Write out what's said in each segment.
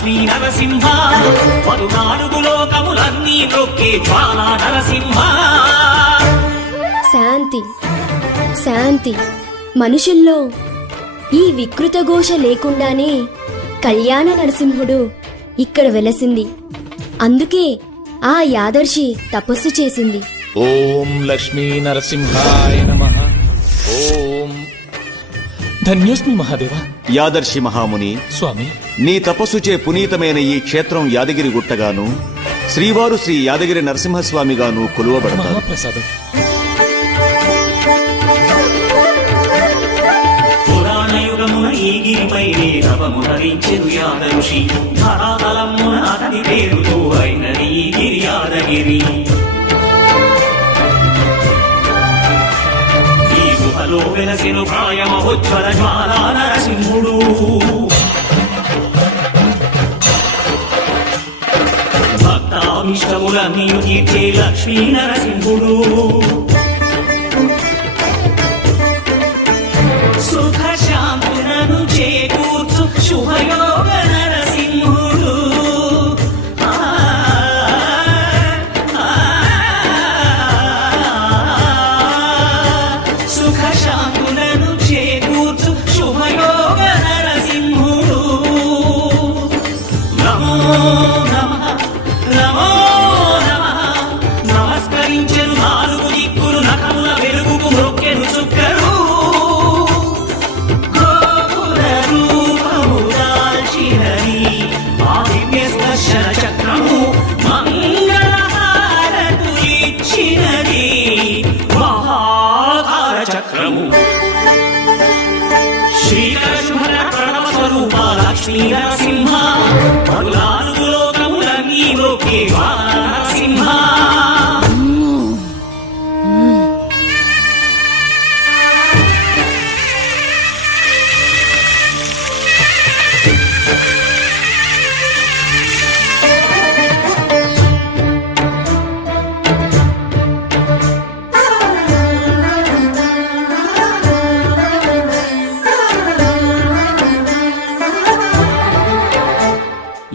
లక్ష్మీ నరసింహ. పదునాలుగు లోకములన్నీ నొక్కే జ్వాలా నరసింహ. శాంతి శాంతి. మనుషుల్లో ఈ వికృత ఘోష లేకుండానే కళ్యాణ నరసింహుడు ఇక్కడ వెలసింది. అందుకే ఆ యాదర్శి తపస్సు చేసింది. ఓం లక్ష్మీ నరసింహాయ నమ. ఓం ధన్యోస్మి మహాదేవ. యాదర్శి మహాముని స్వామి. నీ తపస్సుచే పునీతమైన ఈ క్షేత్రం యాదగిరి గుట్టగాను శ్రీవారు శ్రీ యాదగిరి నరసింహస్వామిగాను కొలువబడతారు. మహాప్రసాదం. పురాణ యుగమున ఈ గిరిపై నవము ధరించెను యాదరుషి. ధరాతలమున అతని పేరుతో అయినది ఈ గిరి యాదగిరి. ఈ గుహలో ప్రాయమహోజ్వల జ్వాలా నరసింహుడు భక్తాభిష్టములన్నీ తీర్చే లక్ష్మీ నరసింహుడు నమో నమః నమో నమః. నమస్కరించెను నాలుగు దిక్కులు నఖముల వెలుగుకు మొక్కెను చుక్కరు గోపుర రూపము దాల్చినది ఆ దివ్య స్పర్శన చక్రము మంగళహారతు ఇచ్చినది మహాకార చక్రము. ప్రణవ స్వరూప లక్ష్మీ నరసింహ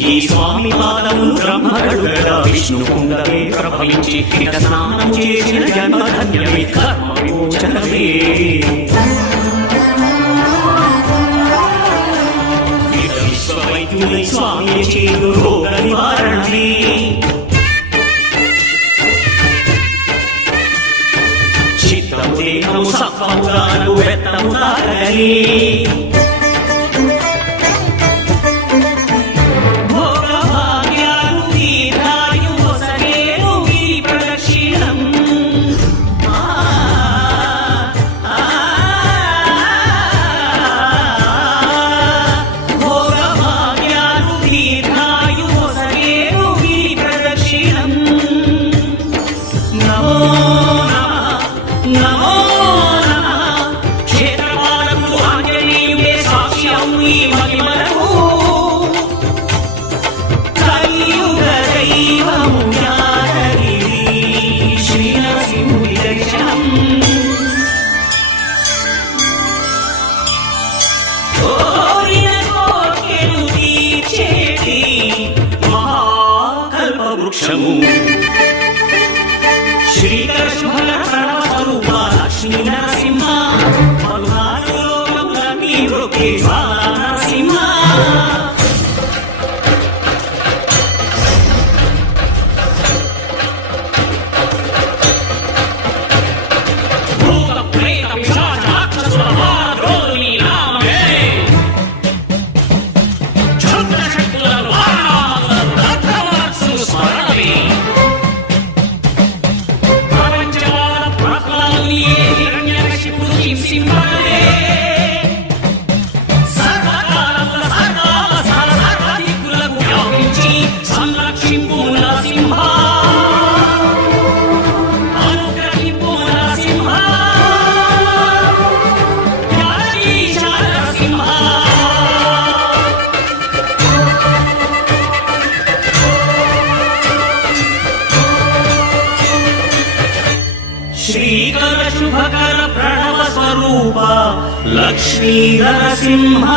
ఈ స్వామి పాదములు బ్రహ్మగడుగడ విష్ణు కుండమే ప్రభవించి ఇక స్నానం చేసిన జన్మధన్యమే కర్మ విమోచనమే. ఇక స్వామి చేదు రోగ నివారణమే. చిత్తము దేహము సత్వము సత్వముగాను వెత్తము తాగలే ఈ మహిమలకు కలియుగ దైవము యాదగిరి శ్రీ నరసింహుడి దర్శనం. కోరిన తీర్చేటి మహాకల్ప వృక్షము keeps him running. మకర ప్రణవ స్వరూప లక్ష్మీ నరసింహ